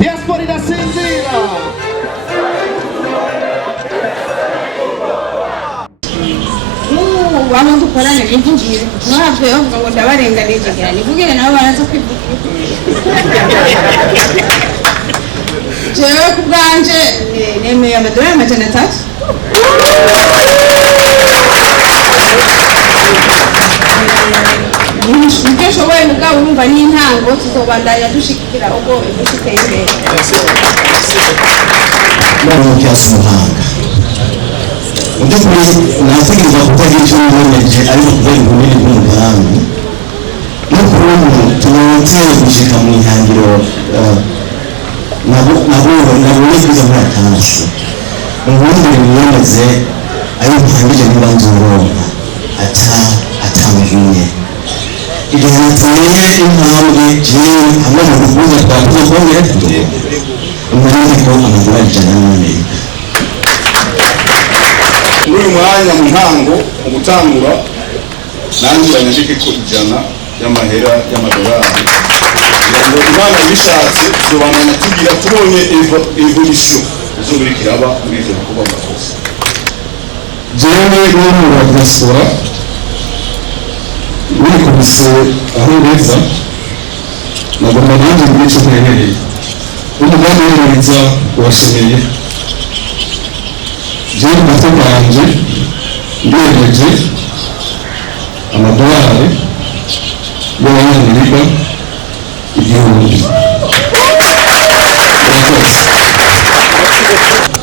Diaspora inasinzira. Waba dukorane n'ivugire ntabwo bavuga ngo ndabarenganije cyane nivugire nabo baraza kwivugira jewe ku bwanje nemeye amadolari 300 nibyo shoboye mugabo urumva n'intango tuzobandanya dushikira ubwo ibishike imbere Muhanga Ubyukuri nategereza kutagira icyo niboneje ariko kubera ubunini bw'umugambi no kubona tunote gushika mu ihangiro nabonye kuza muri atansi ubundi bimwemeze ayo mpangije niba nzoronka atamvuye igihe nateye intambwe jewe hamwe mu rubuga twavuze kongera umarinde ko amadolari 100 muri uyu mwanya mu ntango mu gutangura nangiranye ndike ko 100 y'amahera y'amadolari ngo Imana bishatse tubandanya tugira tubonye evolution izobirikira aba muri ivyo bikorwa byose jewe n'umuntu wa diaspora wikubise aho neza nagomba nanjye muri icyo mwemereye umugambi w'umuriza urashemeye jewe mu gato kanje ndereje amadolari y'abanyamerika 1000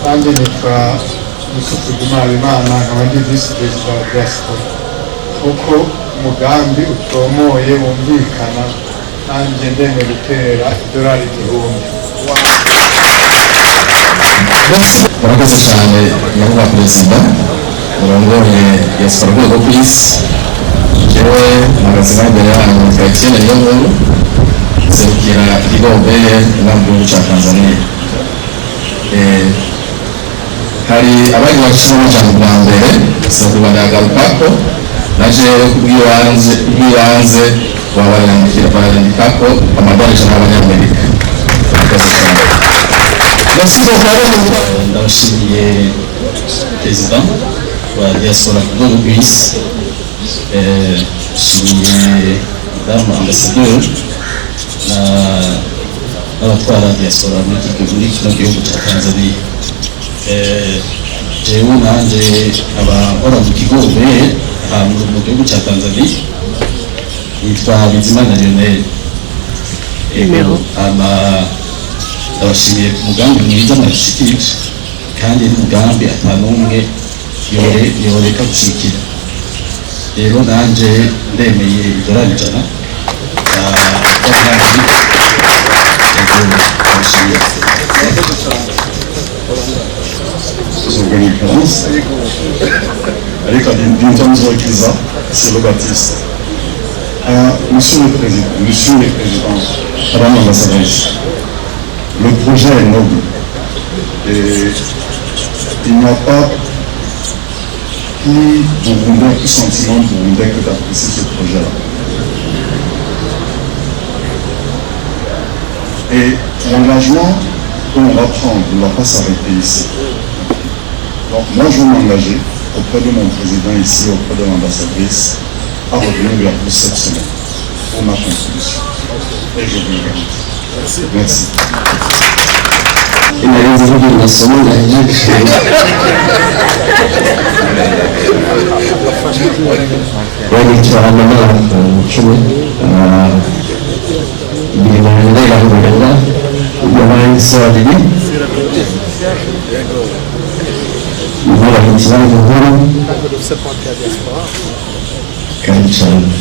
kandi nitwa Yusufu Imana nkaba ndi visi perezida wa diaspora kuko umugambi utomoye wumvikana nanjye ndemeye gutera idolari 1000. murakoze cyane nyakubahwa perezida murongoye diaspora rwego kw'isi jewe mpagaze imbere yanyu nitwa Etienne Niyonkuru serukira igobeye inama gihugu cya Tanzania hari abari bacimo amajambo bwa mbere sinakubwa ndagarukako naje kubw'ibanze barandikako amadolari 100 y'Abanyamerika murakoze cyane ndabashimiye perezida wa diaspora ku rwego rw'isi nshimiye damu ambasaderi n'abatwara diaspora muri kino gihugu cya Tanzania jewe nanjye nkaba nkora mu kigo mu gihugu cya Tanzania yitwa Bizimana Lionel ndabashimiye ku mugambi mwiza mwashikirije kandi n'umugambi atanumwe yoreka gushikira rero nanjye ndemeye idolari 100 avec Bintanzo Kiza, c'est le Baptiste. Monsieur le Président, Madame l'ambassadrice, le projet est noble et il n'y a pas plus burundais, plus sentiment burundais que d'apprécier ce projet-là. Et l'engagement qu'on va prendre ne va pas s'arrêter ici. Donc moi je vais m'engager auprès de mon président ici, auprès de l'ambassadrice, à revenir vers vous cette semaine pour ma contribution. Et je vous remercie. Merci.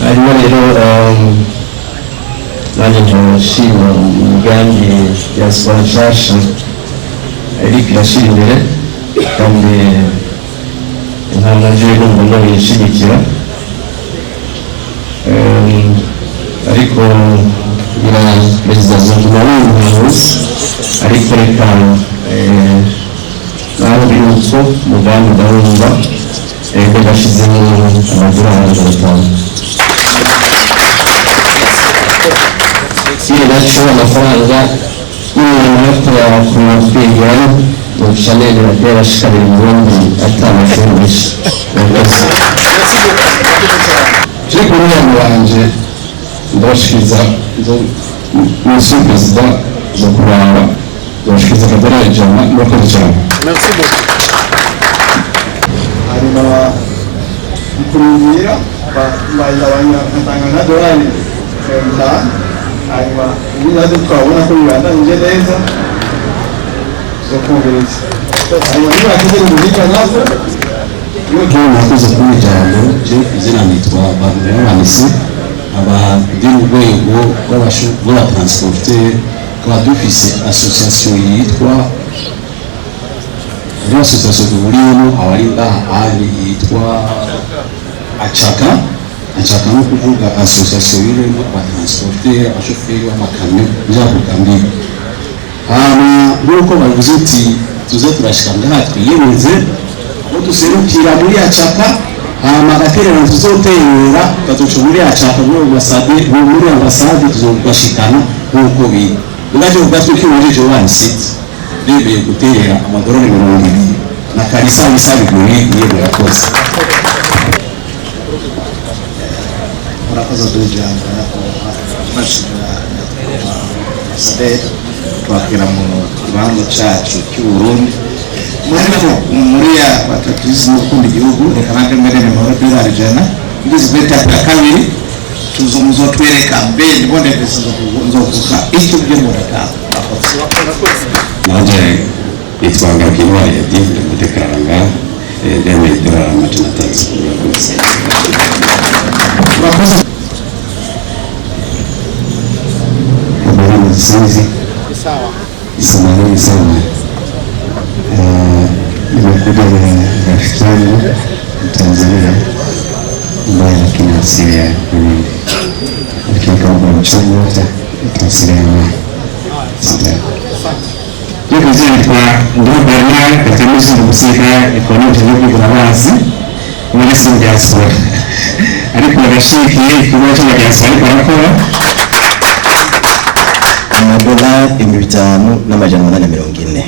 hanyuma rero nanjye nshima umugambi diaspora nshasha ariko irashyira imbere kandi intambwe nje numva no yishimikira ariko ira perezida z'umurimo w'ubuyobozi ariko reka naho biri uko umugambi ndawumva ego bashyizemo amadolari 500 iyi naco amafaranga n'amatara ku mabwiriza Chanel Radera ashikari Burundi atamashuri je kuriya wanje ndashikiriza Monsieur le Président zo kuraba ndashikiriza kadara ijana n'akoze cyane. Merci beaucoup. Hanyuma kurungira bayabanya katangana dolari 5 hanyuma ibintu twabona ko bibandanyije neza zo kongereza hanyuma niba kigera mu bika nazo Iyo nakoze kuri jambo je izina nitwa Bantu aba ndi mu rwego rw'abashobora transporter kwa dufise association yitwa association duhuriyemo abari ahari yitwa Achaka no kuvuga association y'irimo abatransporter abashoferi b'amakamyo by'abukambi nuko bavuze ati tuze turashika ngaha twiyemeze aho duserukira muri Achaka agatererano tuzotera gatoco muri Achaka muri ambasade tuzobashikana nuko biri ugaje ugatwe kimujeje one seat bebe guterera amadorari 200 na karisa bisabi kuri yego yakoze murakoze dujyana mashira ambasade twakira mu kibanza cyacu cy'Uburundi muri ya batakristo n'ukundi gihugu reka nange mbere mu dolari jana ngize beta ya kabiri tuzomuzo twereka mbe ndibone nzovuka icyo byo muraka naje itwanga kinwari yagiye mutekaranga deme dolari amajana 3 murakoze Sisi Samani sana nimekuja na rafiki yangu Tanzania ambaye lakini asili ya Burundi lakini kama mchongo wote tunasiliana sita Yuko zile kwa ndio Bernard katemuzi msika ekonomi tulipo kwa wazi mwezi diaspora ariko arashiki kubacho na diaspora barakora $5,840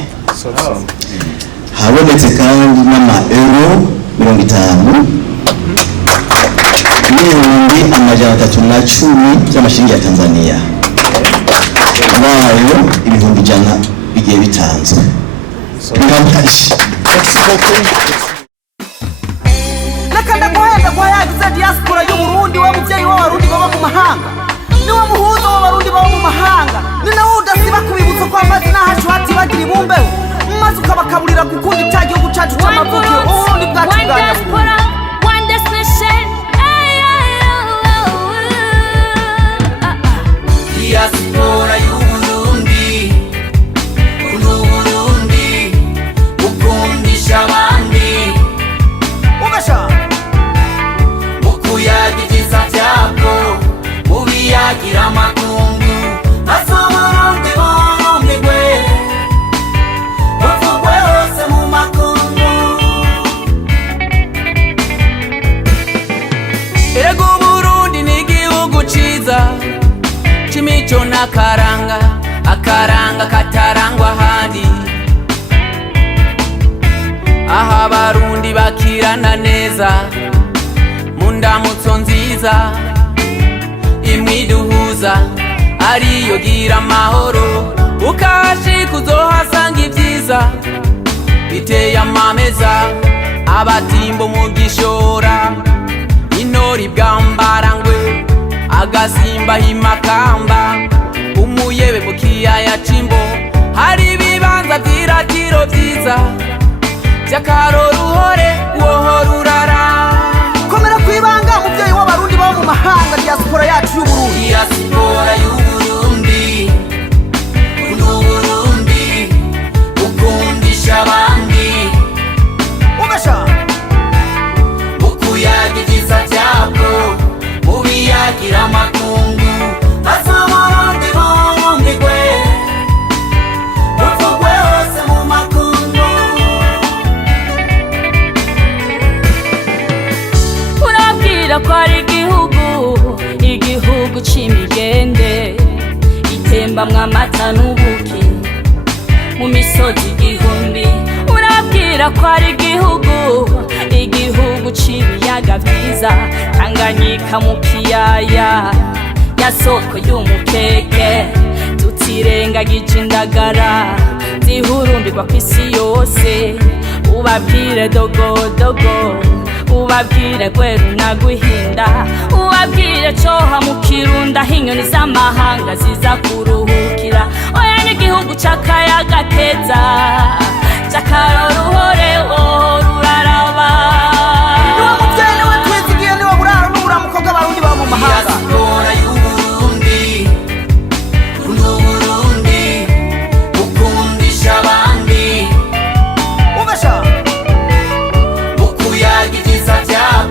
habonetse kandi n'ama-euro 50 310 by'amashiringi ya Tanzania nayo ibihumbi 100 bigiye bitanzwe nakanda guhenda kwa yagize diaspora y'Uburundi w'abuvyeyi w'abarundi baba mu mahanga niwe muhuzo w'abarundi baba mu mahanga ni nawe udasiba kubibutsa ko amazina hacu hatibagira ibumbeho maze ukabakaburira gukunda icya gihugu cyacu cy'amavukiro Uburundi bwacu bwa diaspora one destination diaspora y'Uburundi Uburundi ukundisha abandi ubasha ukuyagiza byako ubiyagira amakungu asobarundi bomigwe bavugwe hose mu makungu erego Uburundi ni igihugu ciza c'imico n'akaranga katarangwa ahandi aha abarundi bakirana neza mu ndamutso nziza imwiduhuza ariyo gira amahoro ukashika uzohasanga ibyiza biteye amameza abatimbo mu gishora intori bwambarangwe agasimba himakamba umuyebe mu kiyaya c'imbo hari ibibanza vy'iratiro vyiza vy'akaroruhore wohora urara komera kwibanga muvyeyi w'abarundi baba mu mahanga diaspora yacu y'Uburundi diaspora y'Uburundi Uburundi ukundisha abandi ubasha ukuyagiza byako ubiyagira amakungu asobarundi bomigwe bavugwe hose mu makungu imisozi igihumbi urabwira ko ari igihugu c'ibiyaga vyiza Tanganyika mu kiyaya ya soko y'umukeke tutirengagije indagara zihurumbirwa kw'isi yose ubabwire dogodogo ubabwire gweru na guhinda ubabwire coha mu kirunda hinyoni z'amahanga ziza kuruhukira oya n'igihugu c'akayaga keza c'akaroruhore